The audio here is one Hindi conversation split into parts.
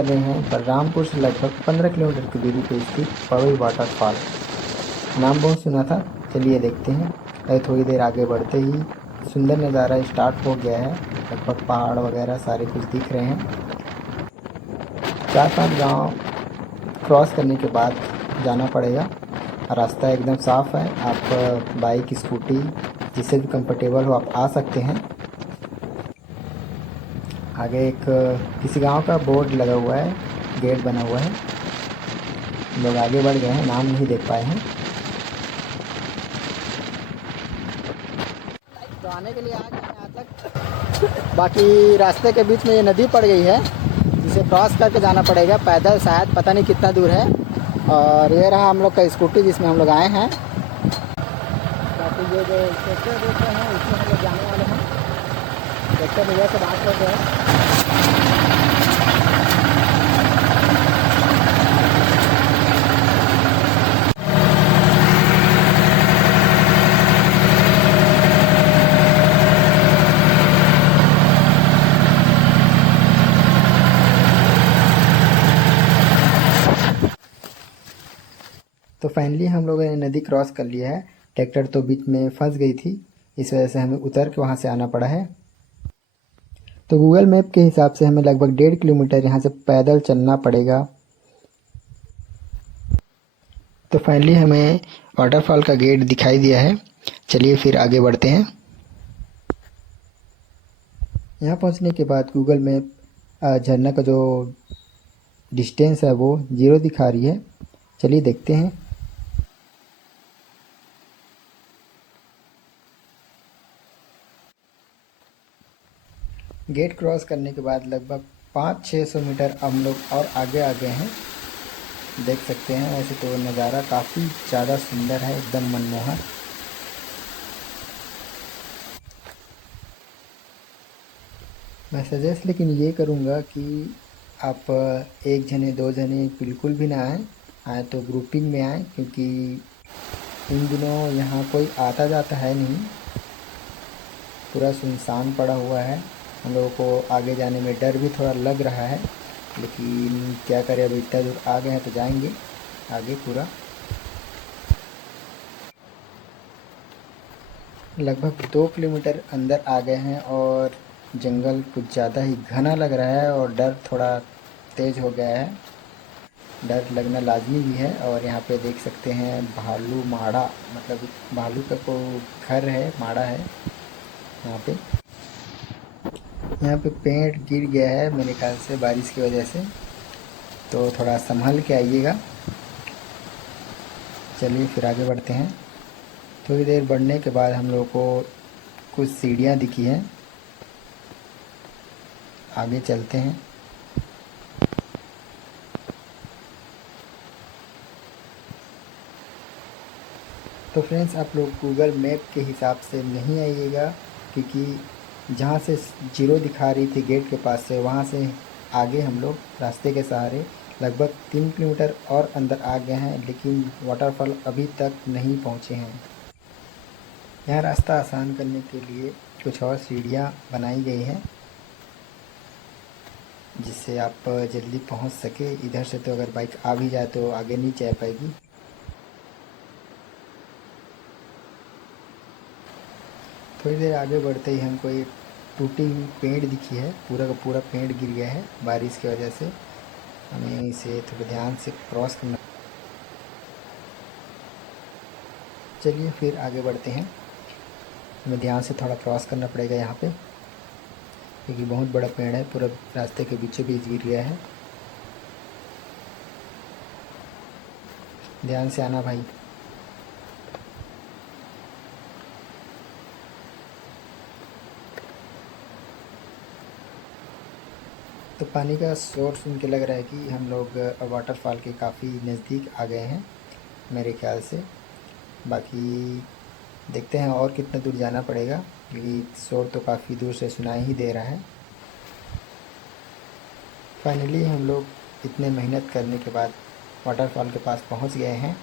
चल रहे हैं बलरामपुर से लगभग 15 किलोमीटर की दूरी पे स्थित पवई वाटरफॉल। नाम बहुत सुना था, चलिए देखते हैं। अरे थोड़ी देर आगे बढ़ते ही सुंदर नज़ारा स्टार्ट हो गया है। लगभग पहाड़ वगैरह सारे कुछ दिख रहे हैं। 4-5 गांव क्रॉस करने के बाद जाना पड़ेगा। रास्ता एकदम साफ है, आप बाइक स्कूटी जिससे भी कंफर्टेबल हो आप आ सकते हैं। आगे एक किसी गांव का बोर्ड लगा हुआ है, गेट बना हुआ है। लोग आगे बढ़ गए हैं, नाम नहीं देख पाए हैं। तो आने के लिए आ गए हैं यहाँ तक। बाकी रास्ते के बीच में ये नदी पड़ गई है जिसे क्रॉस करके जाना पड़ेगा पैदल, शायद पता नहीं कितना दूर है। और ये रहा हम लोग का स्कूटी जिसमें हम लोग आए हैं। बाकी ये जो ट्रैक्टर देख रहे हैं इसमें हम लोग जाने वाले हैं। ट्रैक्टर भैया से बात कर रहे हैं। तो फाइनली हम लोगों ने नदी क्रॉस कर लिया है। ट्रैक्टर तो बीच में फंस गई थी, इस वजह से हमें उतर के वहाँ से आना पड़ा है। तो गूगल मैप के हिसाब से हमें लगभग 1.5 किलोमीटर यहाँ से पैदल चलना पड़ेगा। तो फाइनली हमें वाटरफॉल का गेट दिखाई दिया है। चलिए फिर आगे बढ़ते हैं। यहाँ पहुँचने के बाद गूगल मैप झरना का जो डिस्टेंस है वो 0 दिखा रही है। चलिए देखते हैं। गेट क्रॉस करने के बाद लगभग 500-600 मीटर हम लोग और आगे आ गए हैं। देख सकते हैं, वैसे तो नज़ारा काफ़ी ज़्यादा सुंदर है, एकदम मनमोहक। मैं सजेस्ट लेकिन ये करूँगा कि आप 1 जने 2 जने बिल्कुल भी ना आए तो ग्रुपिंग में आए, क्योंकि इन दिनों यहाँ कोई आता जाता है नहीं, पूरा सुनसान पड़ा हुआ है। हम लोगों को आगे जाने में डर भी थोड़ा लग रहा है, लेकिन क्या करें, अभी इतना दूर आ गए हैं तो जाएंगे आगे। पूरा लगभग 2 किलोमीटर अंदर आ गए हैं और जंगल कुछ ज़्यादा ही घना लग रहा है और डर थोड़ा तेज़ हो गया है। डर लगना लाजमी भी है। और यहाँ पे देख सकते हैं भालू माड़ा, मतलब भालू का कोई घर है, माड़ा है यहाँ पे। यहाँ पे पेड़ गिर गया है मेरे ख्याल से बारिश की वजह से, तो थोड़ा संभल के आइएगा। चलिए फिर आगे बढ़ते हैं। थोड़ी देर बढ़ने के बाद हम लोग को कुछ सीढ़ियाँ दिखी हैं, आगे चलते हैं। तो फ्रेंड्स, आप लोग गूगल मैप के हिसाब से नहीं आइएगा, क्योंकि जहाँ से 0 दिखा रही थी गेट के पास से, वहाँ से आगे हम लोग रास्ते के सहारे लगभग 3 किलोमीटर और अंदर आ गए हैं, लेकिन वाटरफॉल अभी तक नहीं पहुँचे हैं। यहाँ रास्ता आसान करने के लिए कुछ और सीढ़ियाँ बनाई गई हैं, जिससे आप जल्दी पहुँच सके। इधर से तो अगर बाइक आ भी जाए तो आगे नहीं जा पाएगी। थोड़ी देर आगे बढ़ते ही हमको एक टूटी हुई पेड़ दिखी है, पूरा का पूरा पेड़ गिर गया है बारिश की वजह से। हमें इसे थोड़ा ध्यान से क्रॉस करना। चलिए फिर आगे बढ़ते हैं। हमें ध्यान से थोड़ा क्रॉस करना पड़ेगा यहाँ पे, क्योंकि बहुत बड़ा पेड़ है, पूरा रास्ते के बीचों बीच गिर गया है। ध्यान से आना भाई। तो पानी का शोर सुन के लग रहा है कि हम लोग वाटरफॉल के काफ़ी नज़दीक आ गए हैं मेरे ख्याल से। बाकी देखते हैं और कितना दूर जाना पड़ेगा, क्योंकि शोर तो काफ़ी दूर से सुनाई ही दे रहा है। फाइनली हम लोग इतने मेहनत करने के बाद वाटरफॉल के पास पहुंच गए हैं।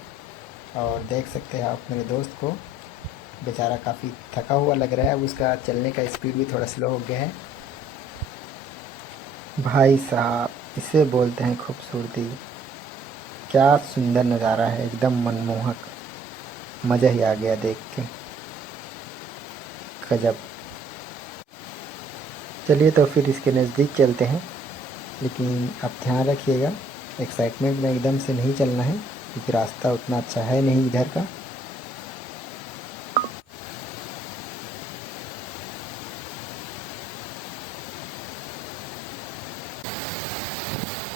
और देख सकते हैं आप मेरे दोस्त को, बेचारा काफ़ी थका हुआ लग रहा है। अब उसका चलने का स्पीड भी थोड़ा स्लो हो गया है। भाई साहब, इसे बोलते हैं खूबसूरती। क्या सुंदर नज़ारा है, एकदम मनमोहक। मज़ा ही आ गया देख के, गजब। चलिए तो फिर इसके नज़दीक चलते हैं, लेकिन आप ध्यान रखिएगा एक्साइटमेंट में एकदम से नहीं चलना है, क्योंकि रास्ता उतना अच्छा है नहीं इधर का।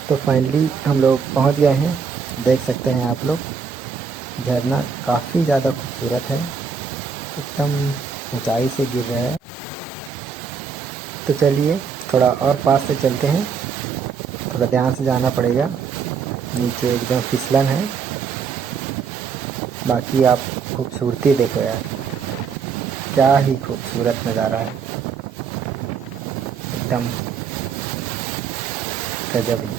तो फाइनली हम लोग पहुंच गए हैं। देख सकते हैं आप लोग, झरना काफ़ी ज़्यादा खूबसूरत है, एकदम ऊंचाई से गिर रहा है। तो चलिए थोड़ा और पास से चलते हैं, थोड़ा ध्यान से जाना पड़ेगा, नीचे एकदम फिसलन है। बाकी आप खूबसूरती देखो यार, क्या ही खूबसूरत नज़ारा है, एकदम गजब ही।